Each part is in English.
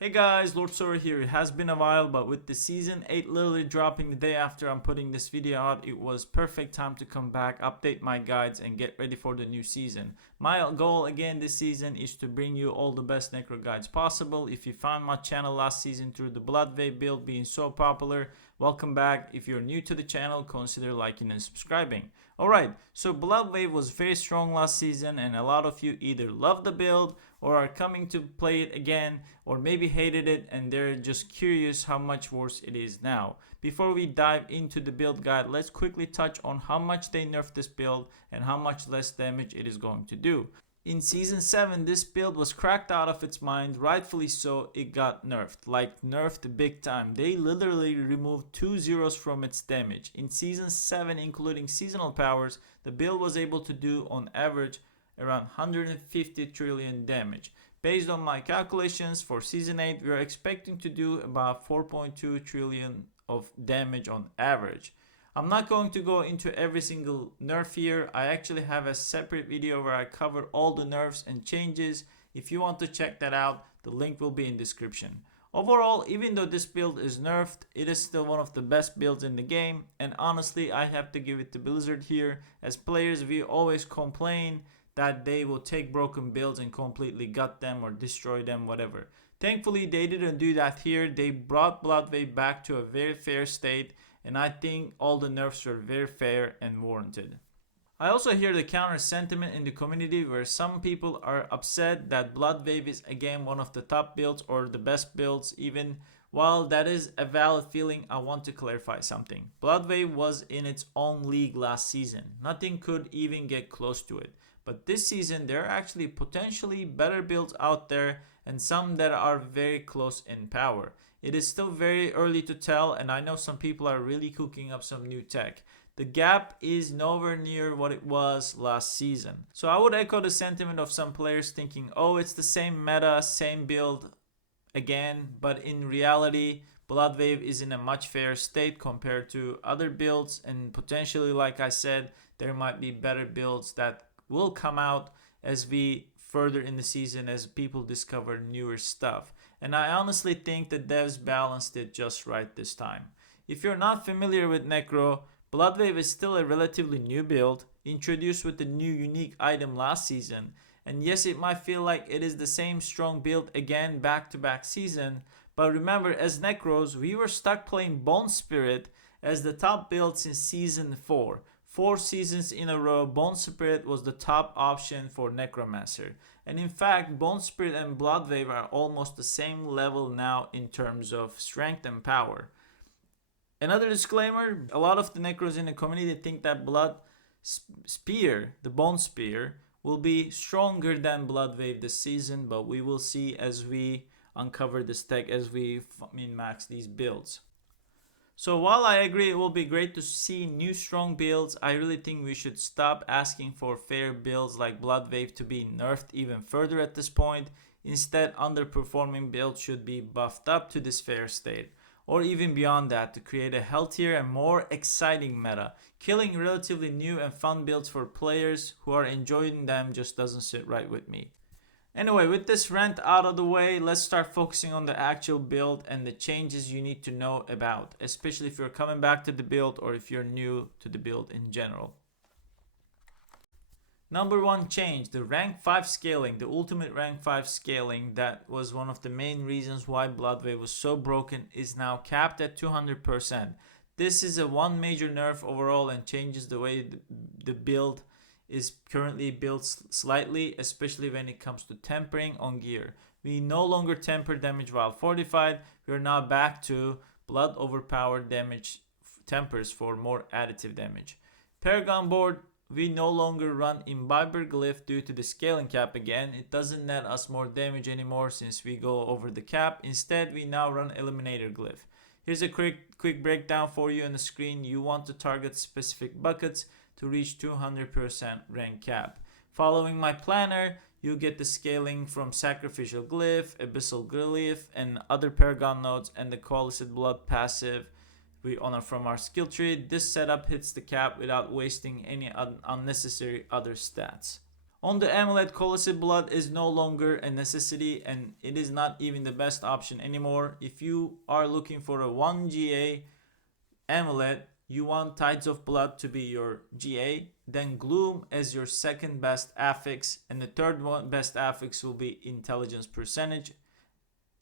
Hey guys, Lord Sora here. It has been a while, but with the season 8 literally dropping the day after I'm putting this video out, it was perfect time to come back, update my guides, and get ready for the new season. My goal again this season is to bring you all the best necro guides possible. If you found my channel last season through the Bloodwave build being so popular, welcome back. If you're new to the channel, consider liking and subscribing. Alright, so Bloodwave was very strong last season and a lot of you either loved the build or are coming to play it again, or maybe hated it and they're just curious how much worse it is now. Before we dive into the build guide, let's quickly touch on how much they nerfed this build and how much less damage it is going to do. In Season 7, this build was cracked out of its mind, rightfully so. It got nerfed, like nerfed big time. They literally removed 2 zeros from its damage. In Season 7, including seasonal powers, the build was able to do on average around 150 trillion damage. Based on my calculations for Season 8, we are expecting to do about 4.2 trillion of damage on average. I'm not going to go into every single nerf here. I actually have a separate video where I cover all the nerfs and changes. If you want to check that out, the link will be in description. Overall, even though this build is nerfed, it is still one of the best builds in the game, and honestly I have to give it to Blizzard here. As players, we always complain that they will take broken builds and completely gut them or destroy them, whatever. Thankfully they didn't do that here. They brought Bloodwave back to a very fair state, and I think all the nerfs were very fair and warranted. I also hear the counter sentiment in the community where some people are upset that Bloodwave is again one of the top builds or the best builds even. While that is a valid feeling, I want to clarify something. Bloodwave was in its own league last season. Nothing could even get close to it. But this season there are actually potentially better builds out there and some that are very close in power. It is still very early to tell, and I know some people are really cooking up some new tech. The gap is nowhere near what it was last season. So I would echo the sentiment of some players thinking, oh, it's the same meta, same build again, but in reality Bloodwave is in a much fairer state compared to other builds, and potentially, like I said, there might be better builds that will come out as we further in the season, as people discover newer stuff. And I honestly think the devs balanced it just right this time. If you're not familiar with Necro, Bloodwave is still a relatively new build, introduced with the new unique item last season. And yes, it might feel like it is the same strong build again back-to-back season, but remember, as Necros, we were stuck playing Bone Spirit as the top build since Season 4. 4 seasons in a row, Bone Spirit was the top option for necromancer. And in fact, Bone Spirit and Bloodwave are almost the same level now in terms of strength and power. Another disclaimer, a lot of the necros in the community think that Blood Spear, the Bone Spear, will be stronger than Bloodwave this season, but we will see as we uncover this tech, as we min-max these builds. So while I agree it will be great to see new strong builds, I really think we should stop asking for fair builds like Bloodwave to be nerfed even further at this point. Instead, underperforming builds should be buffed up to this fair state, or even beyond that, to create a healthier and more exciting meta. Killing relatively new and fun builds for players who are enjoying them just doesn't sit right with me. Anyway, with this rant out of the way, let's start focusing on the actual build and the changes you need to know about, especially if you're coming back to the build or if you're new to the build in general. Number 1 change, the rank 5 scaling, the ultimate rank 5 scaling that was one of the main reasons why Bloodwave was so broken, is now capped at 200%. This is one major nerf overall and changes the way the build is currently built slightly, especially when it comes to tempering on gear. We no longer temper damage while fortified. We are now back to blood overpowered damage tempers for more additive damage. Paragon board, we no longer run imbiber glyph due to the scaling cap again. It doesn't net us more damage anymore since we go over the cap. Instead, we now run eliminator glyph. Here's a quick breakdown for you on the screen. You want to target specific buckets to reach 200% rank cap. Following my planner, you get the scaling from Sacrificial Glyph, Abyssal Glyph, and other Paragon nodes, and the Coalesced Blood passive we honor from our skill tree. This setup hits the cap without wasting any unnecessary other stats. On the amulet, Colossus Blood is no longer a necessity, and it is not even the best option anymore. If you are looking for a 1 GA amulet, you want Tides of Blood to be your GA, then Gloom as your second best affix, and the third one best affix will be Intelligence Percentage.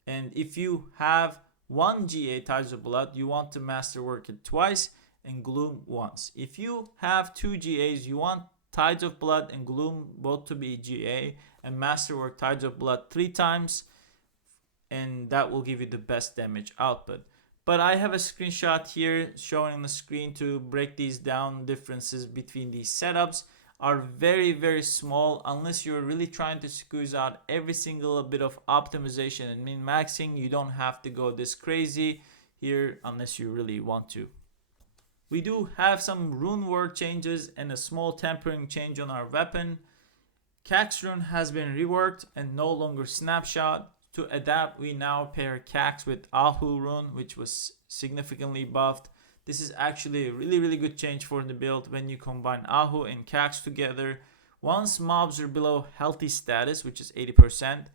And if you have 1 GA Tides of Blood, you want to Masterwork it twice and Gloom once. If you have 2 GAs, you want Tides of Blood and Gloom both to be GA and Masterwork Tides of Blood 3 times, and that will give you the best damage output. But I have a screenshot here showing on the screen to break these down. Differences between these setups are very small unless you're really trying to squeeze out every single bit of optimization and min-maxing. You don't have to go this crazy here unless you really want to. We do have some rune word changes and a small tempering change on our weapon. Cax rune has been reworked and no longer snapshot. To adapt, we now pair Cax with Ahu rune, which was significantly buffed. This is actually a really good change for the build when you combine Ahu and Cax together. Once mobs are below healthy status, which is 80%,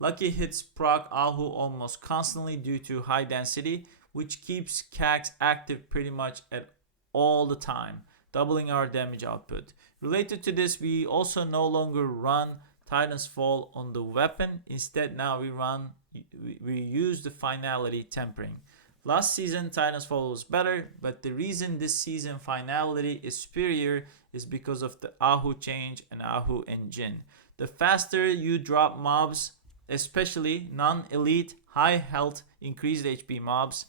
lucky hits proc Ahu almost constantly due to high density, which keeps Cax active pretty much at all the time, doubling our damage output. Related to this, we also no longer run Titan's Fall on the weapon. Instead, now we use the finality tempering. Last season, Titan's Fall was better, but the reason this season finality is superior is because of the Ahu change and Ahu engine. The faster you drop mobs, especially non-elite, high health, increased HP mobs,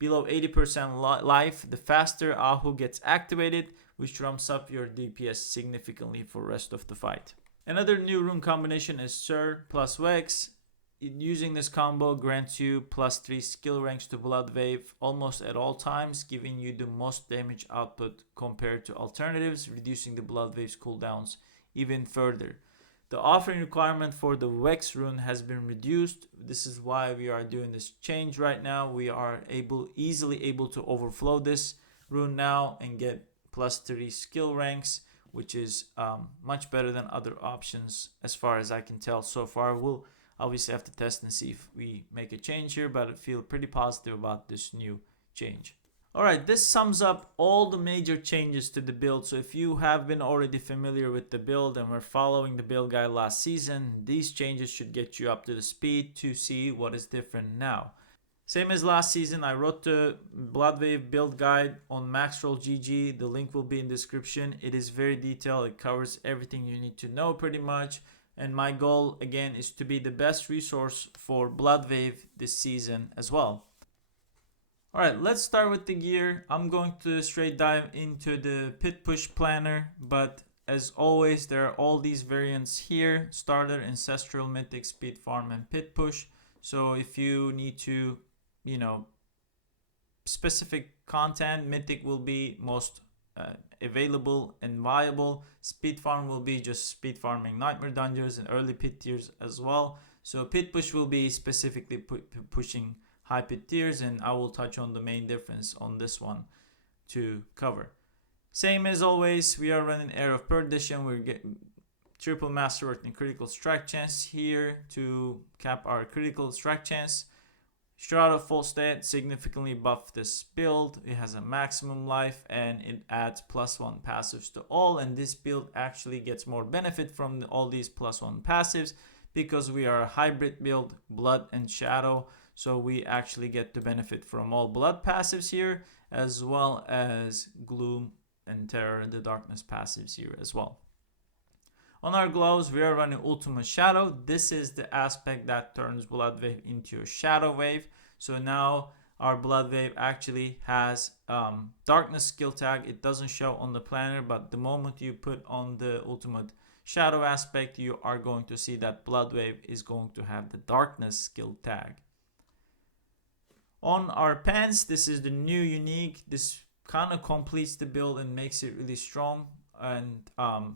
below 80% life, the faster Ahu gets activated, which ramps up your DPS significantly for rest of the fight. Another new rune combination is Sir plus Vex. Using this combo grants you +3 skill ranks to Blood Wave almost at all times, giving you the most damage output compared to alternatives, reducing the Blood Wave's cooldowns even further. The offering requirement for the Vex rune has been reduced. This is why we are doing this change right now. We are easily able to overflow this rune now and get +3 skill ranks, which is much better than other options as far as I can tell so far. We'll obviously have to test and see if we make a change here, but I feel pretty positive about this new change. Alright, this sums up all the major changes to the build. So if you have been already familiar with the build and were following the build guide last season, these changes should get you up to the speed to see what is different now. Same as last season, I wrote the Bloodwave build guide on Maxroll GG. The link will be in the description. It is very detailed. It covers everything you need to know pretty much. And my goal again is to be the best resource for Bloodwave this season as well. Alright, let's start with the gear. I'm going to straight dive into the pit push planner, but as always there are all these variants here: starter, ancestral, mythic, speed farm, and pit push. So if you need to, specific content, mythic will be most available and viable. Speed farm will be just speed farming nightmare dungeons and early pit tiers as well. So pit push will be specifically pushing high pit tiers, and I will touch on the main difference on this one to cover. Same as always, we are running Air of Perdition. We're getting triple masterwork and critical strike chance here to cap our critical strike chance. Shroud of Full Stat significantly buffed this build. It has a maximum life and it adds +1 passives to all, and this build actually gets more benefit from all these +1 passives because we are a hybrid build, blood and shadow. So we actually get the benefit from all blood passives here, as well as gloom and terror, the darkness passives here as well. On our gloves, we are running Ultimate Shadow. This is the aspect that turns Blood Wave into a Shadow Wave. So now our Blood Wave actually has darkness skill tag. It doesn't show on the planner, but the moment you put on the Ultimate Shadow aspect, you are going to see that Blood Wave is going to have the darkness skill tag. On our pants, this is the new unique. This kind of completes the build and makes it really strong. And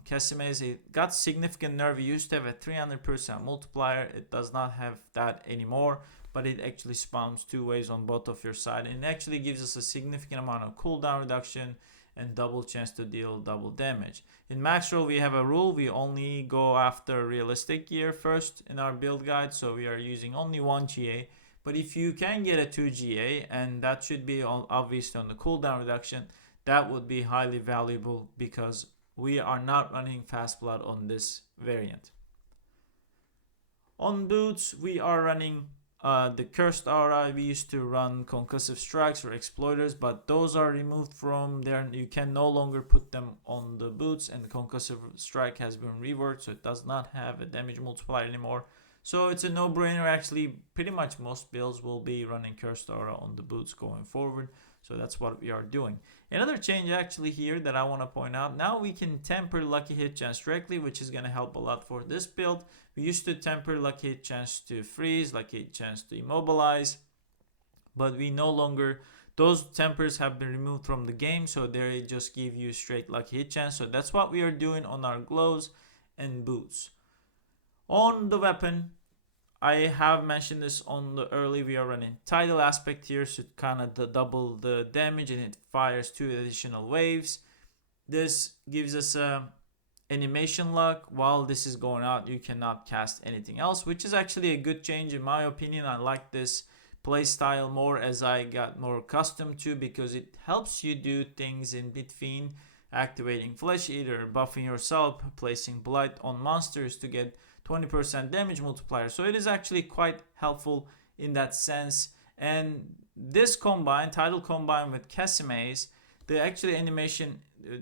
Casimez, it got significant nerf. It used to have a 300% multiplier. It does not have that anymore, but it actually spawns 2 ways on both of your side, and it actually gives us a significant amount of cooldown reduction and double chance to deal double damage. In max roll we have a rule, we only go after realistic gear first in our build guide, so we are using only 1 GA. But if you can get a 2 GA, and that should be obviously on the cooldown reduction, that would be highly valuable because we are not running Fastblood on this variant. On boots, we are running the Cursed Aura. We used to run Concussive Strikes or Exploiters, but those are removed from there. You can no longer put them on the boots, and the Concussive Strike has been reworked, so it does not have a damage multiplier anymore. So it's a no-brainer. Actually, pretty much most builds will be running Cursed Aura on the boots going forward. So that's what we are doing. Another change actually here that I want to point out. Now we can temper lucky hit chance directly, which is going to help a lot for this build. We used to temper lucky hit chance to freeze, lucky hit chance to immobilize. But we no longer, those tempers have been removed from the game. So they just give you straight lucky hit chance. So that's what we are doing on our gloves and boots. On the weapon, I have mentioned this on the early, we are running tidal aspect here, so kind of double the damage, and it fires 2 additional waves. This gives us a animation luck. While this is going out, you cannot cast anything else, which is actually a good change in my opinion. I like this playstyle more as I got more accustomed to, because it helps you do things in between activating Flesh Eater, buffing yourself, placing Blight on monsters to get 20% damage multiplier. So it is actually quite helpful in that sense. And this combine, tidal combine with Casimaze, the actually animation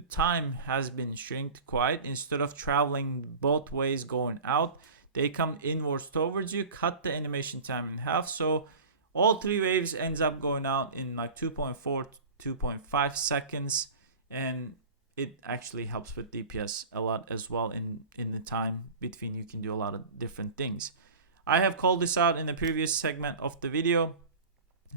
time has been shrinked quite. Instead of traveling both ways going out, they come inwards towards you, cut the animation time in half. So all 3 waves ends up going out in like 2.4 to 2.5 seconds. And it actually helps with DPS a lot as well. In the time between, you can do a lot of different things. I have called this out in the previous segment of the video.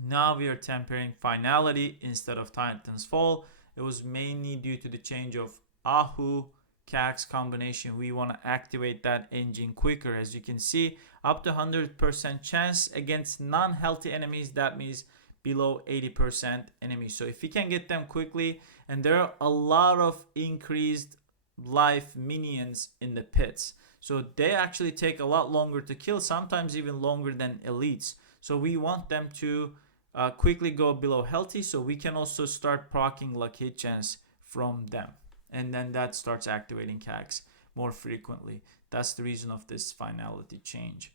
Now we are tempering finality instead of Titan's Fall. It was mainly due to the change of Ahu Cax combination. We want to activate that engine quicker. As you can see, up to 100% chance against non-healthy enemies. That means below 80% enemies. So if you can get them quickly, and there are a lot of increased life minions in the pits, so they actually take a lot longer to kill, sometimes even longer than elites. So we want them to quickly go below healthy, so we can also start proccing luck hit chance from them, and then that starts activating Cax more frequently. That's the reason of this finality change.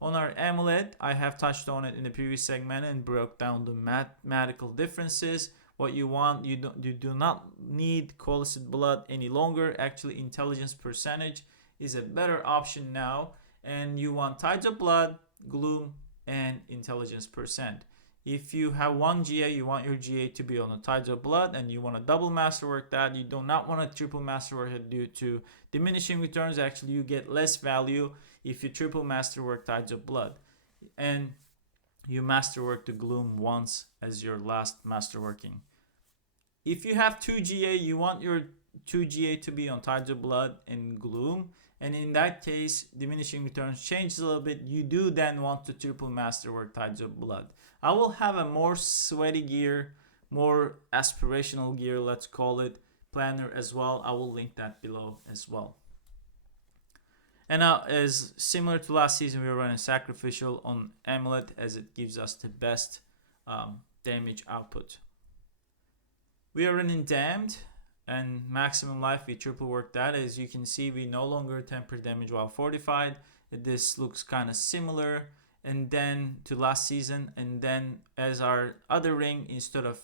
On our amulet, I have touched on it in the previous segment and broke down the mathematical differences. What you want, you do not need coalesced blood any longer. Actually, intelligence percentage is a better option now, and you want tides of blood, gloom, and intelligence percent. If you have 1 GA, you want your GA to be on the tides of blood, and you want to double masterwork that. You do not want to triple masterwork it due to diminishing returns. Actually, you get less value if you triple masterwork tides of blood, and you masterwork the gloom once as your last masterworking. If you have 2 GA, you want your 2 GA to be on tides of blood and gloom, and in that case, diminishing returns changes a little bit. You do then want to triple masterwork tides of blood. I will have a more sweaty gear, more aspirational gear, let's call it, planner as well. I will link that below as well. And now, as similar to last season, we were running sacrificial on amulet as it gives us the best damage output. We are running damned and maximum life. We triple work that. As you can see, we no longer temper damage while fortified. This looks kind of similar and then to last season. And then as our other ring, instead of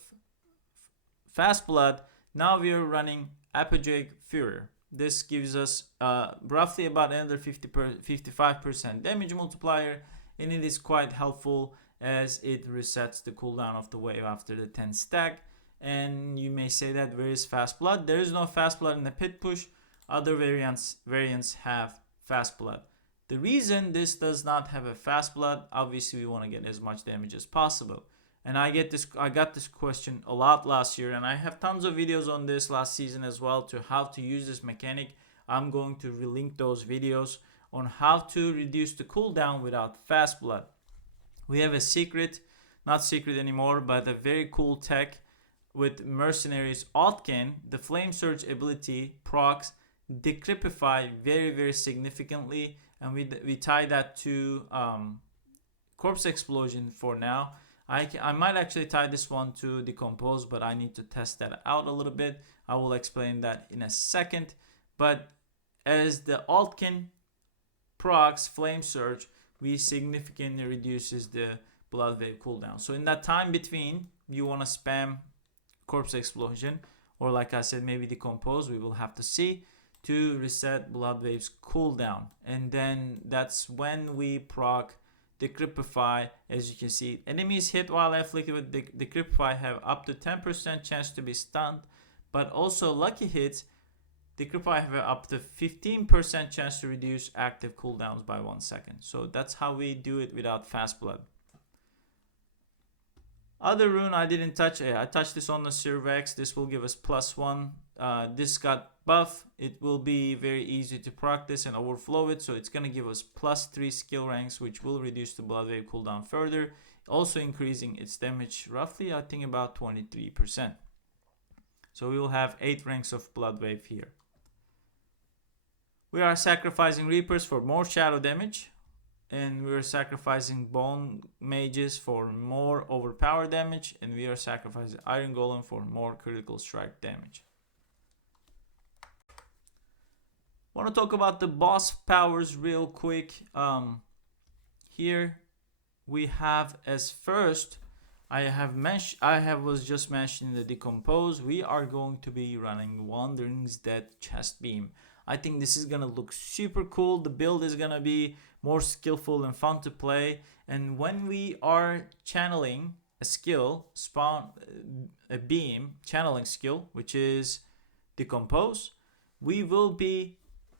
Fastblood, now we are running Apogeic Fury. This gives us roughly about another 55% damage multiplier, and it is quite helpful as it resets the cooldown of the wave after the 10 stack. And you may say that where is Fastblood? There is no Fastblood in the pit push. Other variants have Fastblood. The reason this does not have a Fastblood, obviously we want to get as much damage as possible. And I got this question a lot last year, and I have tons of videos on this last season as well to how to use this mechanic. I'm going to relink those videos on how to reduce the cooldown without Fastblood. We have a secret, not secret anymore, but a very cool tech with Mercenaries Altkin, the Flame Surge ability procs Decryptify very significantly, and we tie that to Corpse Explosion for now. I might actually tie this one to Decompose, but I need to test that out a little bit. I will explain that in a second. But as the Altkin procs Flame Surge, we significantly reduces the Blood Wave cooldown. So in that time between, you want to spam Corpse Explosion, or like I said, maybe Decompose, we will have to see, to reset Blood Wave's cooldown. And then that's when we proc Decryptify. As you can see, enemies hit while afflicted with Decryptify have up to 10% chance to be stunned, but also lucky hits Decryptify have up to 15% chance to reduce active cooldowns by 1 second. So that's how we do it without Fastblood. Other rune I didn't touch. I touched this on the Cervex. This will give us +1. This got buff. It will be very easy to practice and overflow it. So it's going to give us +3 skill ranks, which will reduce the Blood Wave cooldown further. Also increasing its damage roughly, I think about 23%. So we will have 8 ranks of Blood Wave here. We are sacrificing Reapers for more shadow damage. And we are sacrificing Bone Mages for more overpower damage, and we are sacrificing Iron Golem for more critical strike damage. Want to talk about the boss powers real quick. Here we have, as first, was just mentioning the Decompose. We are going to be running Wandering's Death Chest Beam. I think this is gonna look super cool. The build is gonna be more skillful and fun to play. And when we are channeling a skill, a beam channeling skill, which is Decompose, we will be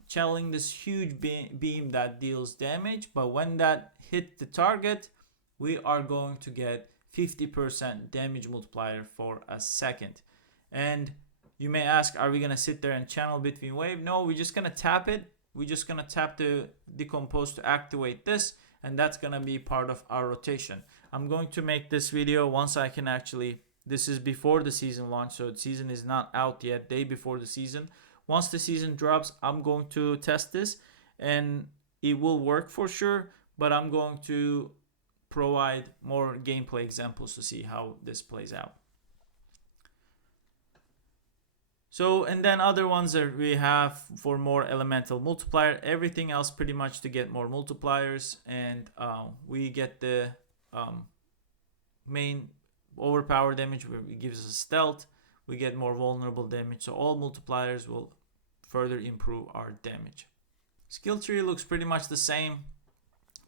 channeling this huge beam that deals damage. But when that hit the target, we are going to get 50% damage multiplier for a second. And you may ask, are we going to sit there and channel between wave? No, we're just going to tap it. We're just going to tap the Decompose to activate this, and that's going to be part of our rotation. I'm going to make this video once I can actually, this is before the season launch, so the season is not out yet, day before the season. Once the season drops, I'm going to test this, and it will work for sure, but I'm going to provide more gameplay examples to see how this plays out. So, and then other ones that we have for more elemental multiplier, everything else pretty much to get more multipliers, and we get the main overpower damage where it gives us stealth, we get more vulnerable damage, so all multipliers will further improve our damage. Skill tree looks pretty much the same.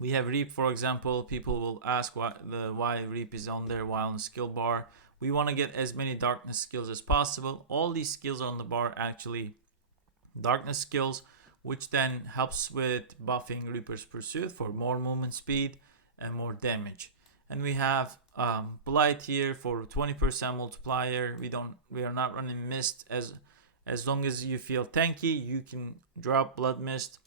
We have Reap, for example. People will ask why Reap is on there while on the skill bar. We want to get as many darkness skills as possible. All these skills on the bar are actually darkness skills, which then helps with buffing Reaper's Pursuit for more movement speed and more damage. And we have Blight here for 20% multiplier. We are not running Mist. As long as you feel tanky, you can drop Blood Mist.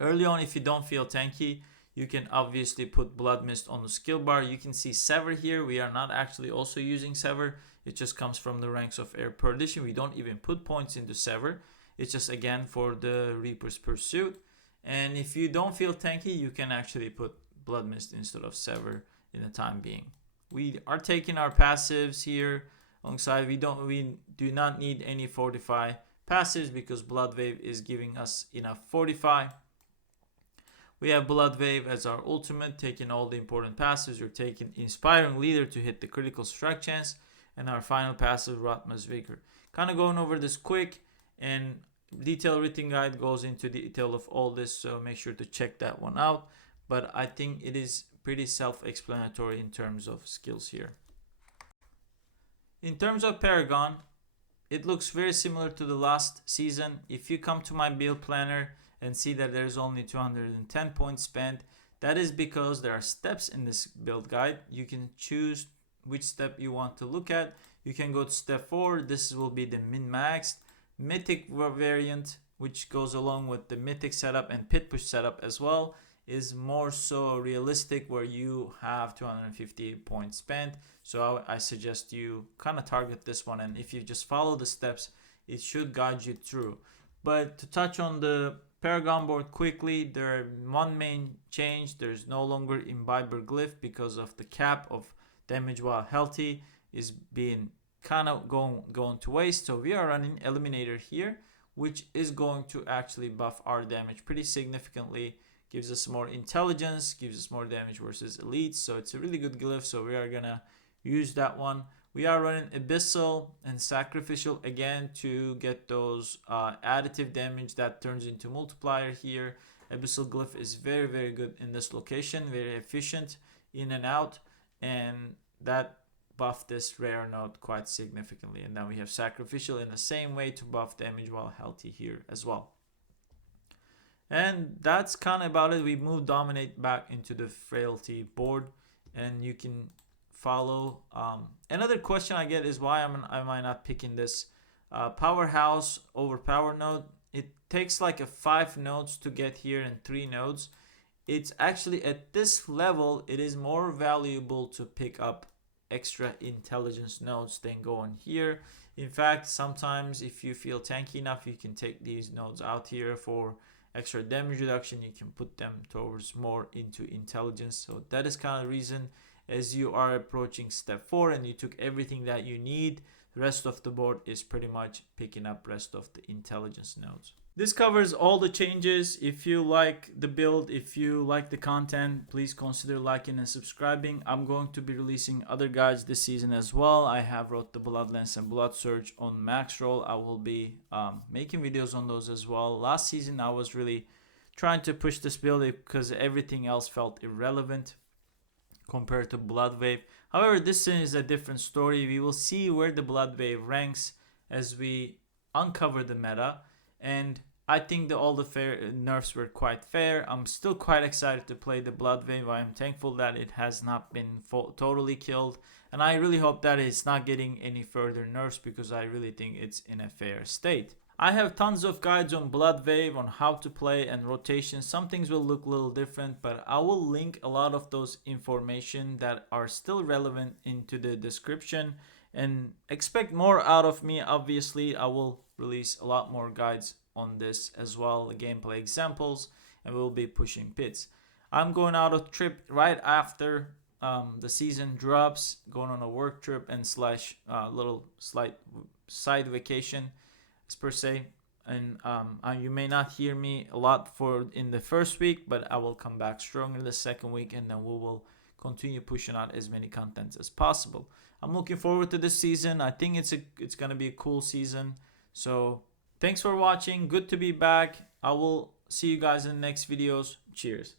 Early on, if you don't feel tanky, you can obviously put Blood Mist on the skill bar. You can see Sever here. We are not actually also using Sever. It just comes from the ranks of Air Perdition. We don't even put points into Sever. It's just again for the Reaper's Pursuit. And if you don't feel tanky, you can actually put Blood Mist instead of Sever in the time being. We are taking our passives here alongside. We do not need any Fortify passives because Blood Wave is giving us enough Fortify. We have Blood Wave as our ultimate, taking all the important passives. We're taking Inspiring Leader to hit the critical strike chance, and our final passive, Ratma's Vigor. Kind of going over this quick, and detailed written guide goes into detail of all this, so make sure to check that one out. But I think it is pretty self-explanatory in terms of skills here. In terms of Paragon, it looks very similar to the last season. If you come to my build planner and see that there's only 210 points spent, that is because there are steps in this build guide. You can choose which step you want to look at. You can go to step 4. This will be the min-maxed mythic variant, which goes along with the mythic setup and pit push setup as well. is more so realistic, where you have 250 points spent. So I suggest you kind of target this one, and if you just follow the steps, it should guide you through. But to touch on the Paragon board quickly, there one main change: there's no longer Imbiber glyph because of the cap of damage while healthy is being kind of going to waste. So we are running Eliminator here, which is going to actually buff our damage pretty significantly, gives us more intelligence, gives us more damage versus elites. So it's a really good glyph, so we are gonna use that one. We are running Abyssal and Sacrificial again to get those additive damage that turns into multiplier here. Abyssal glyph is very, very good in this location, very efficient in and out, and that buff this rare node quite significantly. And then we have Sacrificial in the same way to buff damage while healthy here as well. And that's kind of about it. We moved Dominate back into the Frailty board, and you can follow. Another question I get is why am I not picking this Powerhouse over Power node. It takes like 5 nodes to get here and 3 nodes. It's actually at this level, it is more valuable to pick up extra intelligence nodes than going here. In fact, sometimes if you feel tanky enough, you can take these nodes out here for extra damage reduction. You can put them towards more into intelligence. So that is kind of the reason, as you are approaching step 4 and you took everything that you need, the rest of the board is pretty much picking up rest of the intelligence nodes. This covers all the changes. If you like the build, if you like the content, please consider liking and subscribing. I'm going to be releasing other guides this season as well. I have wrote the Bloodlance and Blood Surge on max roll. I will be making videos on those as well. Last season I was really trying to push this build because everything else felt irrelevant compared to Blood Wave. However, this is a different story. We will see where the Blood Wave ranks as we uncover the meta. And I think all the nerfs were quite fair. I'm still quite excited to play the Blood Wave. I am thankful that it has not been totally killed. And I really hope that it's not getting any further nerfs, because I really think it's in a fair state. I have tons of guides on Blood Wave, on how to play and rotation. Some things will look a little different, but I will link a lot of those information that are still relevant into the description. And expect more out of me. Obviously, I will release a lot more guides on this as well, the gameplay examples, and we'll be pushing pits. I'm going out of trip right after the season drops, going on a work trip and slash little slight side vacation per se. And you may not hear me a lot in the first week, but I will come back stronger the second week, and then we will continue pushing out as many contents as possible. I'm looking forward to this season. I think it's gonna be a cool season. So thanks for watching. Good to be back. I will see you guys in the next videos. Cheers.